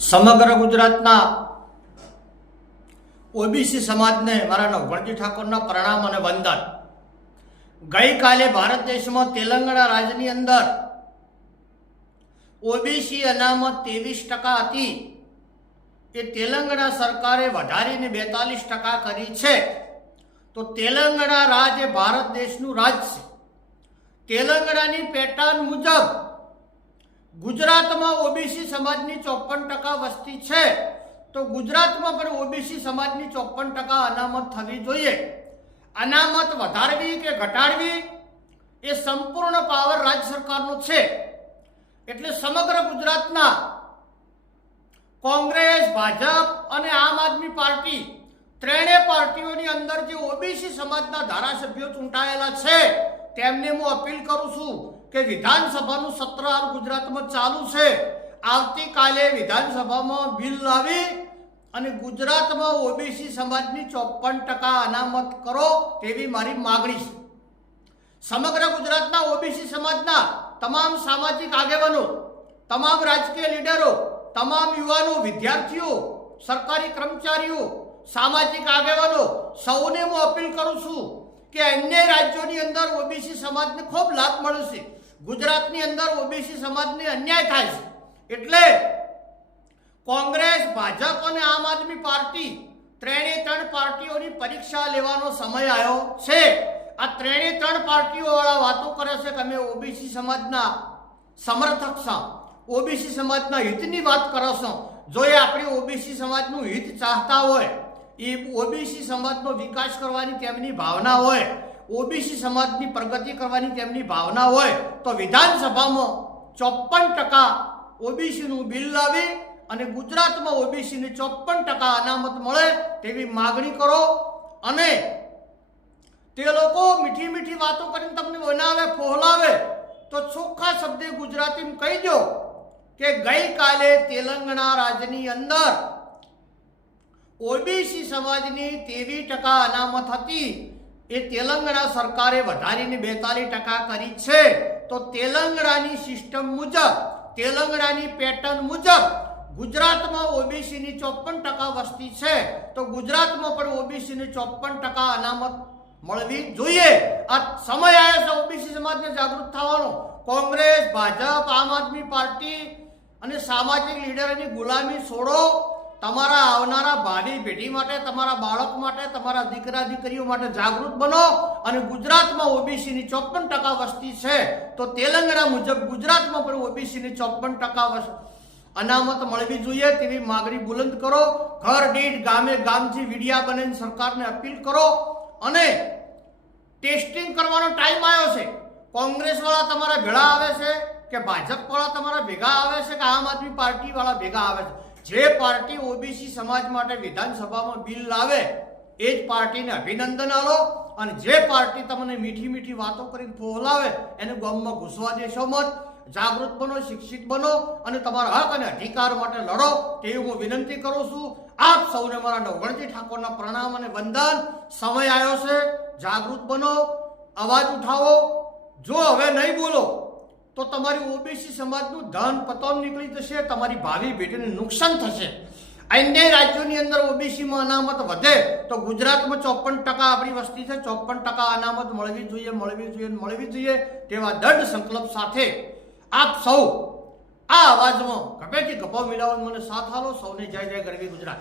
સમગ્ર ગુજરાતના ઓબીસી સમાજને મારા નવગણજી ઠાકોરના પ્રણામ અને વંદન। ગઈકાલે ભારત દેશમાં તેલંગાણા રાજ્યની અંદર ઓબીસી અનામત 23% હતી, એ તેલંગાણા સરકારે વધારીને 42% કરી છે। તો તેલંગાણા રાજ્ય ભારત દેશનું રાજ્ય છે। તેલંગાણાની પેટર્ન મુજબ ગુજરાતમાં ઓબીસી સમાજની 54% વસ્તી છે, તો ગુજરાતમાં પણ ઓબીસી સમાજની 54% અનામત થવી જોઈએ। અનામત વધારવી કે ઘટાડવી એ સંપૂર્ણ પાવર રાજ્ય સરકારનો છે। એટલે સમગ્ર ગુજરાતના કોંગ્રેસ, ભાજપ અને આમ આદમી પાર્ટી ત્રણેય પાર્ટીઓની અંદર જે ઓબીસી સમાજના ધારાસભ્યો ચૂંટાયેલા છે તેમને હું અપીલ કરું છું કે વિધાનસભાનું સત્ર હાલ ગુજરાતમાં ચાલુ છે, આવતીકાલે વિધાનસભામાં બિલ લાવી અને ગુજરાતમાં ઓબીસી સમાજની 54% અનામત કરો તેવી મારી માગણી છે। સમગ્ર ગુજરાતના ઓબીસી સમાજના તમામ સામાજિક આગેવાનો, તમામ રાજકીય લીડરો, તમામ યુવાનો, વિદ્યાર્થીઓ, સરકારી કર્મચારીઓ, સામાજિક આગેવાનો સૌને હું અપીલ કરું છું કે અન્ય રાજ્યોની અંદર ઓબીસી સમાજને ખૂબ લાભ મળે છે, ગુજરાતની અંદર ઓબીસી સમાજને અન્યાય થાય છે। એટલે કોંગ્રેસ, ભાજપ અને આમ આદમી પાર્ટી ત્રણ પાર્ટીઓની પરીક્ષા લેવાનો સમય આવ્યો છે। આ ત્રણ પાર્ટીઓ વાળા વાતો કરે છે કે અમે ઓબીસી સમાજના સમર્થક છો, ઓબીસી સમાજના હિતની વાત કરો છો। જો એ આપણી ઓબીસી સમાજનું હિત ચાહતા હોય, એ ઓબીસી સમાજનો વિકાસ કરવાની તેમની ભાવના હોય, ઓબીસી સમાજની પ્રગતિ કરવાની તેમની ભાવના હોય, તો વિધાનસભામાં 54% ઓબીસીનું બિલ લાવી અને ગુજરાતમાં ઓબીસીને 54% અનામત મળે તેવી માગણી કરો। અને તે લોકો મીઠી મીઠી વાતો કરીને તમને બનાવે, ફોહલાવે તો ચોખ્ખા શબ્દે ગુજરાતીમાં કહી દો કે ગઈકાલે તેલંગાણા રાજ્યની અંદર ઓબીસી સમાજની 23% અનામત હતી, એ તેલંગાણા સરકારે વધારીને 42% કરી છે। તો તેલંગાણાની સિસ્ટમ મુજબ, તેલંગાણાની પેટર્ન મુજબ ગુજરાતમાં ઓબીસીની 54% વસ્તી છે, તો ગુજરાતમાં પણ ઓબીસીને 54% અનામત મળવી જોઈએ। આ સમય આવ્યો છે ઓબીસી સમાજને જાગૃત થવાનો। કોંગ્રેસ, ભાજપ, આમ આદમી પાર્ટી અને સામાજિક લીડરોની ગુલામી છોડો। તમારા આવનારા ભાવિ પેઢી માટે, તમારા બાળક માટે, તમારા દીકરા દીકરીઓ માટે જાગૃત બનો અને ગુજરાતમાં ઓબીસીની 54% વસ્તી છે, તો તેલંગાણા મુજબ ગુજરાતમાં પણ ઓબીસીની 54% અનામત મળવી જોઈએ તેવી માગણી બુલંદ કરો। ઘર દીઠ, ગામે ગામથી વિડિયા બનાવીને સરકારને અપીલ કરો અને ટેસ્ટિંગ કરવાનો ટાઈમ આવ્યો છે। કોંગ્રેસ વાળા તમારા ભેળા આવે છે કે ભાજપ વાળા તમારા ભેગા આવે છે કે આમ આદમી પાર્ટી વાળા ભેગા આવે છે? જે પાર્ટી ઓબીસી સમાજ માટે વિધાનસભામાં બિલ લાવે એ જ પાર્ટીને અભિનંદન આલો, અને જે પાર્ટી તમને મીઠી મીઠી વાતો કરીને ફોહલાવે એને ગામમાં ઘૂસવા દેશો મત। જાગૃત બનો, શિક્ષિત બનો અને તમારા હક અને અધિકાર માટે લડો તેવી હું વિનંતી કરું છું। આપ સૌને મારા નવગણજી ઠાકોરના પ્રણામ અને વંદન। સમય આવ્યો છે, જાગૃત બનો, અવાજ ઉઠાવો। જો હવે નહીં બોલો તો તમારી ઓબીસી સમાજનું ધન પતન નીકળી જશે, તમારી ભાવિ પેઢીને નુકસાન થશે। અન્ય રાજ્યોની અંદર ઓબીસીમાં અનામત વધે તો ગુજરાતમાં 54% આપણી વસ્તી છે, 54% અનામત મળવી જોઈએ, મળવી જોઈએ, મળવી જોઈએ તેવા દૃઢ સંકલ્પ સાથે આપ સૌ આ અવાજમાં ગભેથી ગભો મિલાવો, મને સાથ આલો। સૌને જય જય ગરવી ગુજરાત।